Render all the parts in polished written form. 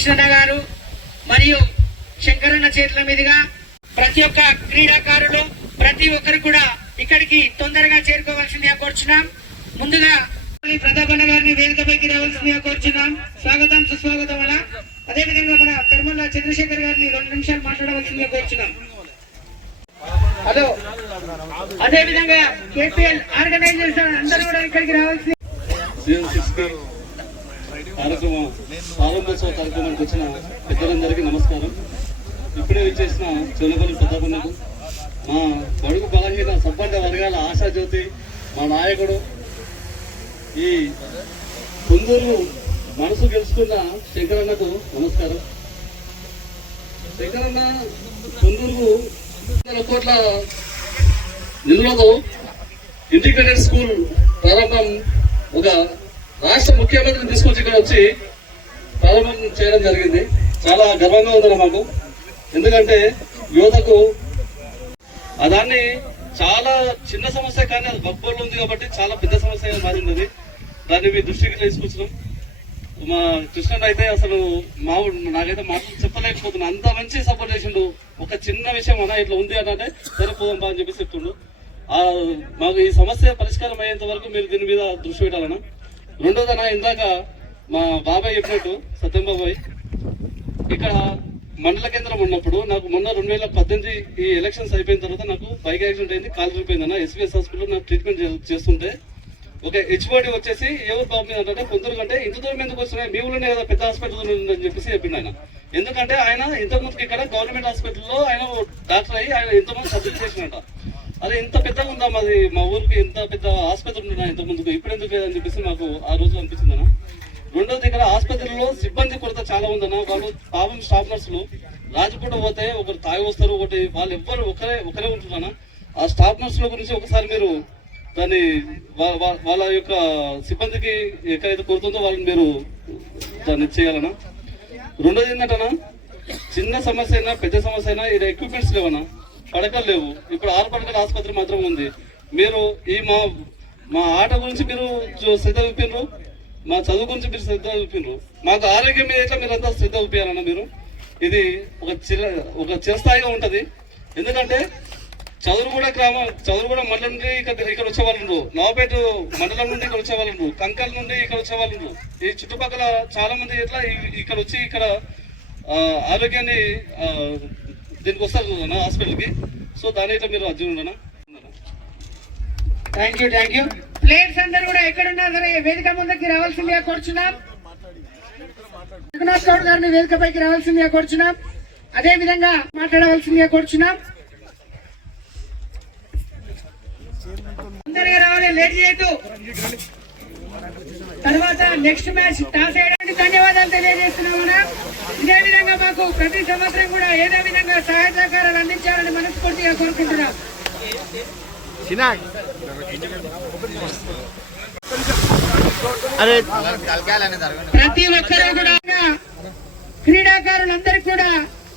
కృష్ణన్న గారు మరియు శంకరన్న చేతుల మీదుగా ప్రతి ఒక్క క్రీడాకారులు ప్రతి ఒక్కరు కూడా ఇక్కడికి తొందరగా చేరుకోవాల్సిందిగా కోరుచున్నాం. ముందుగా ప్రతాపన్న గారిని వేదికపైకి రావాల్సిందిగా కోరుచున్నాం. స్వాగతం సుస్వాగతం. అలా అదేవిధంగా మన తిరుమల చంద్రశేఖర్ గారిని 2 నిమిషాలు మాట్లాడవలసిందిగా కోరుచున్నాం. అదేవిధంగా కేపీఎల్ ఆర్గనైజేషన్ అందరూ కూడా ఇక్కడికి రావాల్సింది. ప్రారంభోత్సవ కార్యక్రమానికి వచ్చిన పెద్దలందరికీ నమస్కారం. ఇప్పుడే విచ్చేసిన చోలపల్లి ప్రతాపన్నకు, మా బడుగు బలహీన సంపన్న వర్గాల ఆశాజ్యోతి, మా నాయకుడు, ఈ కుందూరు మనసు గెలుచుకున్న శంకరన్నకు నమస్కారం. శంకరన్న కుందూరుకు 100 కోట్ల నిధులతో ఇంటిగ్రేటెడ్ స్కూల్ ప్రారంభం ఒక రాష్ట్ర ముఖ్యమంత్రిని తీసుకొచ్చి ఇక్కడ వచ్చి ప్రారంభం చేయడం జరిగింది. చాలా గర్వంగా ఉంది మాకు. ఎందుకంటే యువతకు దాన్ని చాలా చిన్న సమస్య కానీ అది బొబ్బర్లో ఉంది కాబట్టి చాలా పెద్ద సమస్యగా మారింది. దాన్ని మీ దృష్టికి తీసుకొచ్చినాం. మా కృష్ణన్ అయితే అసలు నాకైతే మాటలు చెప్పలేకపోతున్నా. అంత మంచి సపోర్ట్ చేసిండు. ఒక చిన్న విషయం అన్నా ఇట్లా ఉంది అంటే సరిపోదాం అని చెప్పేసి చెప్తుండు. మాకు ఈ సమస్య పరిష్కారం అయ్యేంత వరకు మీరు దీని మీద దృష్టి పెట్టాలన్నా. రెండోదన్నా, ఇందాక మా బాబాయ్ చెప్పినట్టు, సత్యం బాబాయ్, ఇక్కడ మండల కేంద్రం ఉన్నప్పుడు నాకు మొన్న 2018 ఈ ఎలక్షన్స్ అయిపోయిన తర్వాత నాకు బైక్ యాక్సిడెంట్ అయింది, కాలు చూపోయిందన్న. ఎస్వీఎస్ హాస్పిటల్లో నాకు ట్రీట్మెంట్ చేస్తుంటే ఒక హెచ్ఓడి వచ్చేసి ఎవరు బాబు మీద అంటే కొందరు కంటే ఇంత దూరం ఎందుకు వస్తున్నాయి, మీ ఊళ్ళోనే కదా పెద్ద హాస్పిటల్ ఉందని చెప్పేసి చెప్పింది ఆయన. ఎందుకంటే ఆయన ఇంతకుముందుకు ఇక్కడ గవర్నమెంట్ హాస్పిటల్లో ఆయన డాక్టర్ అయ్యి ఆయన ఎంతమంది సర్జరీ చేసినట్ట. అదే ఇంత పెద్దగా ఉందా మాది, మా ఊరికి ఎంత పెద్ద ఆసుపత్రి ఉందా ఇంత ముందుకు, ఇప్పుడు ఎందుకు లేదని చెప్పేసి మాకు ఆ రోజు అనిపించింది అన్న. రెండోది, ఇక్కడ ఆసుపత్రిలో సిబ్బంది కొరత చాలా ఉందన్న. వాళ్ళు పాపం స్టాఫ్ నర్సులు రాజపూట పోతే ఒకరు తాగి వస్తారు, ఒకటి వాళ్ళు ఎవ్వరు ఒకరే ఉంటున్నానా. ఆ స్టాఫ్ నర్సుల గురించి ఒకసారి మీరు దాన్ని వాళ్ళ యొక్క సిబ్బందికి ఎక్కడైతే కొడుతుందో వాళ్ళని మీరు దాన్ని చేయాలన్నా. రెండోది ఏంటంటనా, చిన్న సమస్య అయినా పెద్ద సమస్య అయినా ఇది ఎక్విప్మెంట్స్ లేవన్నా, పడకలు లేవు. ఇప్పుడు 6 పడకల ఆసుపత్రి మాత్రం ఉంది. మీరు ఈ మా ఆట గురించి మీరు శ్రద్ధ చూపినరు, మా చదువు గురించి మీరు శ్రద్ధ చూపినరు, మాకు ఆరోగ్యం మీద ఎట్లా మీరు అంతా శ్రద్ధ చూపించాలన్నా. మీరు ఇది ఒక చిరస్థాయిగా ఉంటుంది. ఎందుకంటే చదువుగూడ మండలం నుండి ఇక్కడ వచ్చే వాళ్ళు, నవాపేట మండలం నుండి ఇక్కడ వచ్చే వాళ్ళు, కంకల్ నుండి ఇక్కడ వచ్చే వాళ్ళు, ఈ చుట్టుపక్కల చాలా మంది ఎట్లా ఇక్కడ వచ్చి ఇక్కడ ఆరోగ్యాన్ని దీనికి వస్తారు హాస్పిటల్కి. సో దాని ఇట్లా మీరు అర్జున్ ఉండనా. Thank you. ప్లేయర్స్ అందరూ కూడా ఎక్కడున్నా సరే వేదిక ముందుకి రావాల్సిందిగా కోరుచున్నాం. రఘునాథ్ గౌడ్ గారిని వేదికపైకి రావాల్సిందిగా కోరుచున్నాం. అదే విధంగా మాట్లాడవలసిందిగా కోరుచున్నాం. అందరిగా రావాలి, లేట్ చేయొద్దు. తర్వాత నెక్స్ట్ మ్యాచ్ టాస్ వేయడానికి ధన్యవాదాలు తెలియజేస్తున్నామన్నా. ఇదే విధంగా మాకు ప్రతి సంవత్సరం కూడా ఏదో విధంగా సహాయ సహకారాలు అందించాలని మనస్ఫూర్తిగా కోరుకుంటున్నాం. ప్రతి ఒక్కరూ కూడా క్రీడాకారులందరికీ కూడా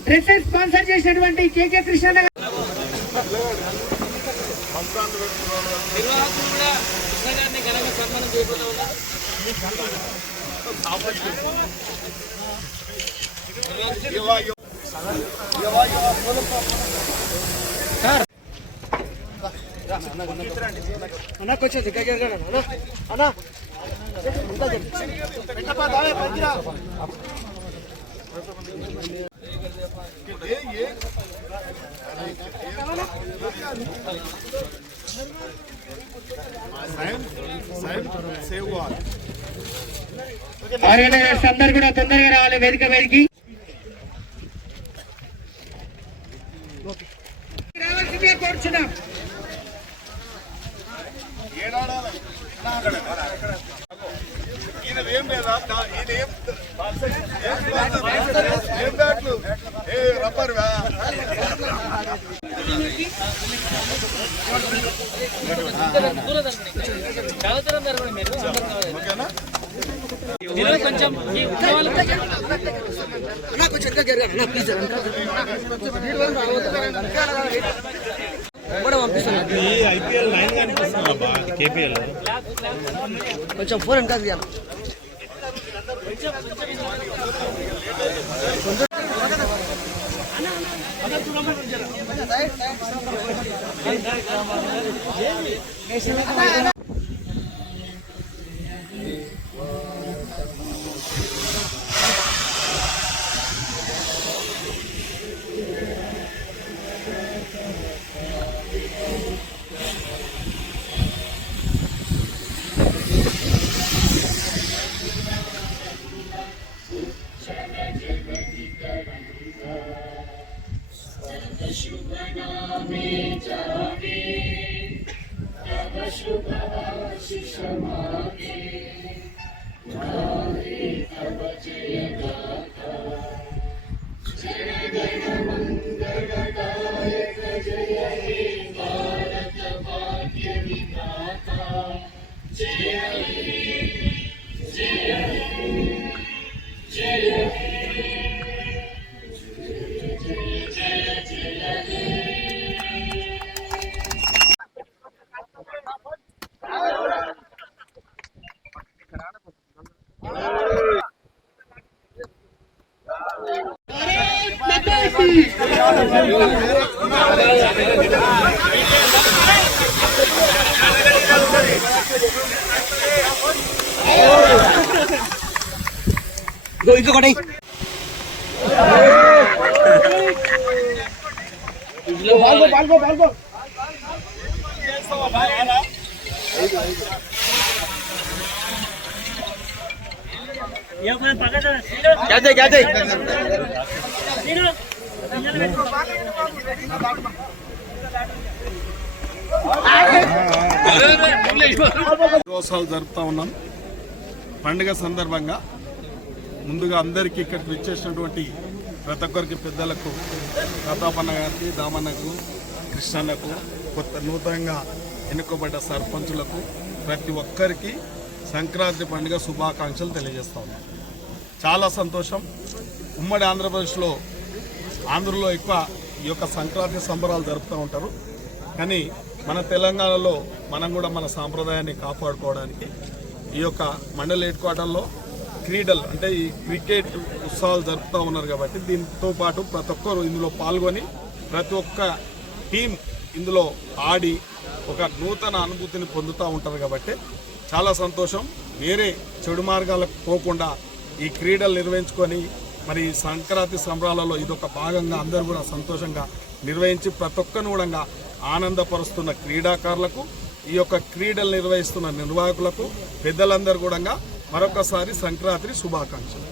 డ్రెస్సెస్ స్పాన్సర్ చేసినటువంటి కేకే కృష్ణ అన్నా కొంచెం దగ్గర అన్నా ఆర్గనైజర్స్ అందరు కూడా తొందరగా రావాలి వేదిక పైకి రావాల్సిందిగా కోరుచున్నాం. ఏం లేదా ఏం బ్యాట్లు రబ్బర్ ఐపీఎల్ 9 కనిపిస్తుంది కేపీఎల్ కొంచెం 4 వెనకాల రోజులు జరుపుతా ఉన్నాం. పండుగ సందర్భంగా ముందుగా అందరికీ ఇక్కడికి వచ్చేసినటువంటి ప్రతి ఒక్కరికి పెద్దలకు, ప్రతాపన్న గారికి, దామన్నకు, కృష్ణన్నకు, కొత్త నూతనంగా ఎన్నుకోబడ్డ సర్పంచులకు ప్రతి ఒక్కరికి సంక్రాంతి పండుగ శుభాకాంక్షలు తెలియజేస్తా ఉన్నాం. చాలా సంతోషం. ఉమ్మడి ఆంధ్రప్రదేశ్లో ఆంధ్రలో ఎక్కువ ఈ యొక్క సంక్రాంతి సంబరాలు జరుపుతూ ఉంటారు. కానీ మన తెలంగాణలో మనం కూడా మన సాంప్రదాయాన్ని కాపాడుకోవడానికి ఈ యొక్క మండల హెడ్ క్వార్టర్లో క్రీడలు అంటే ఈ క్రికెట్ ఉత్సవాలు జరుపుతూ ఉన్నారు. కాబట్టి దీంతో పాటు ప్రతి ఒక్కరు ఇందులో పాల్గొని ప్రతి ఒక్క టీం ఇందులో ఆడి ఒక నూతన అనుభూతిని పొందుతూ ఉంటారు. కాబట్టి చాలా సంతోషం. వేరే చెడు మార్గాలకు పోకుండా ఈ క్రీడలు నిర్వహించుకొని మరి సంక్రాంతి సంబరాలలో ఇదొక భాగంగా అందరూ కూడా సంతోషంగా నిర్వహించి ప్రతి ఒక్కరిని కూడా ఆనందపరుస్తున్న క్రీడాకారులకు, ఈ యొక్క క్రీడలు నిర్వహిస్తున్న నిర్వాహకులకు, పెద్దలందరూ కూడా మరొకసారి సంక్రాంతి శుభాకాంక్షలు.